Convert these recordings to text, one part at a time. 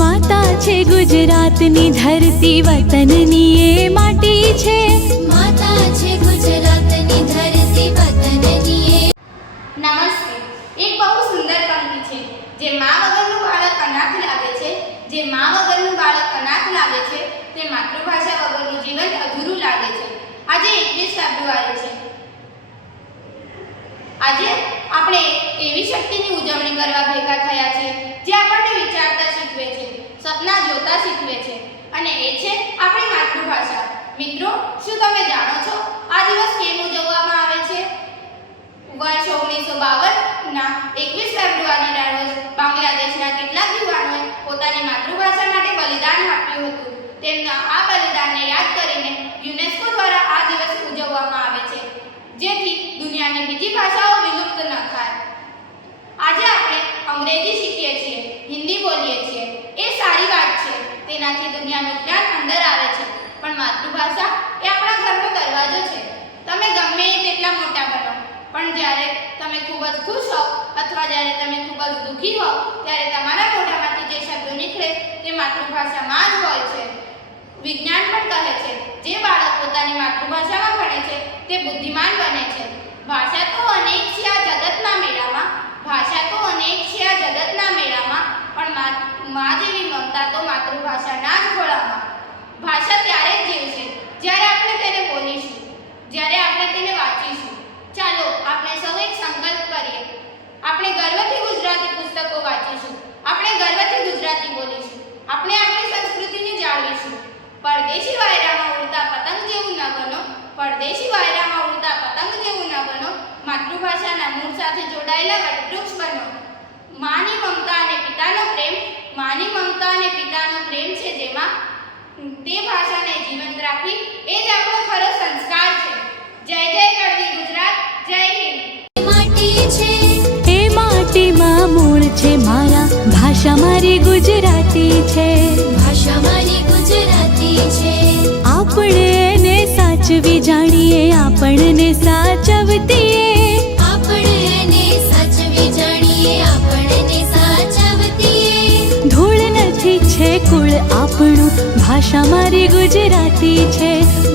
माता छे गुजरातनी धरती वतननी ए माटी छे। माता छे गुजरातनी धरती वतननी ए। नमस्ते। एक बहु सुंदर पंक्ति छे जे मां वगरनुं बाळक अनाथ लागे छे, जे मां वगरनुं बाळक अनाथ लागे छे ते मातृभाषा वगरनुं जीवन अधूरुं लागे छे। आज 21 फेब्रुआरी छे। आज આપણે એવી શક્તિની ઉજવણી કરવા ભેગા થયા છે જે આપણને વિચારતા શીખવે છે, સપના જોતા શીખવે છે અને એ છે આપણી માતૃભાષા। મિત્રો, શું તમે જાણો છો આ દિવસ કેમ ઉજવવામાં આવે છે? વર્ષ 1952 ના 21 ફેબ્રુઆરીના રોજ બાંગ્લાદેશના કેટલાક યુવાનોએ પોતાની માતૃભાષા માટે બલિદાન આપ્યું હતું। તેમના આ બલિદાનને યાદ કરીને યુનેસ્કો દ્વારા આ દિવસ ઉજવવામાં આવે છે જેથી દુનિયાની બીજી ભાષાઓ વિલુપ્ત ન થાય। આજે આપણે અંગ્રેજી શીખીએ છીએ, હિન્દી બોલીએ છીએ, એ સારી વાત છે, તેનાથી દુનિયાનું જ્ઞાન અંદર આવે છે, પણ માતૃભાષા એ આપણા ઘરનો દરવાજો છે। તમે ગમે તેટલા મોટા બનો, પણ જ્યારે તમે ખૂબ જ ખુશ હો અથવા જ્યારે તમે ખૂબ જ દુઃખી હો ત્યારે તમારા મોઢામાંથી જે શબ્દો નીકળે તે માતૃભાષામાં જ હોય છે। વિજ્ઞાન પણ કહે છે જે બાળક પોતાની માતૃભાષામાં ભણે છે તે બુદ્ધિમાન બને છે। ભાષા તો અનેક છે આ જગતના મેળામાં, ભાષા તો અનેક છે આ જગતના મેળામાં, પણ માં જેવી મમતા તો માતૃભાષાના જ ખોળામાં। ભાષા ત્યારે જ જીવશે જ્યારે આપણે તેને બોલીશું, જ્યારે આપણે તેને વાંચીશું। ચાલો આપણે સૌ એક સંકલ્પ કરીએ, આપણે ગર્વથી ગુજરાતી પુસ્તકો વાંચીશું, આપણે ગર્વથી ગુજરાતી બોલીશું, આપણે આપણી સંસ્કૃતિને જાળવીશું। પરદેશી વાયરામાં ઉડતા પતંગ જેવું ન બનો, પરદેશી વાયરામાં ઉડતા પતંગ જેવું ન બનો, માતૃભાષાના મૂળ સાથે જોડાયેલા વટવૃક્ષ બનો। માની મમતા અને પિતાનો પ્રેમ, માની મમતા અને પિતાનો પ્રેમ છે જેમાં, તે ભાષાને જીવંત રાખવી એ જ આપણો ખરો સંસ્કાર છે। જય જય કરવી ગુજરાત, જય હિન્દ। माटी छे ए माटीमां मूळ छे मारा, भाषा मारी गुजराती छे, भाषा मारी गुजराती छे। આપણે એને સાચવી જાણીએ, આપણને સાચવતીએ, આપણે એને સાચવી જાણીએ, આપણને સાચવતીએ। ધૂળ નથી છે કુળ આપણું, ભાષા મારી ગુજરાતી છે।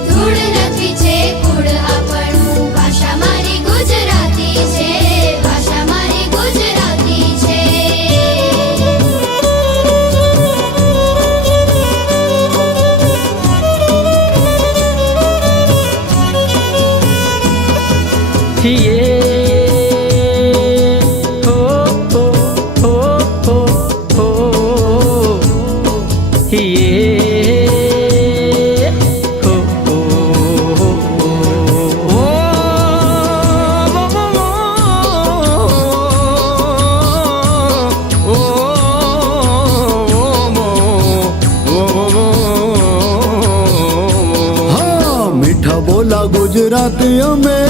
ધૂળ નથી છે કુળ આપણું, ભાષા મારી ગુજરાતી છે, ભાષા મારી ગુજરાતી છે। मीठा बोला गुजराती में।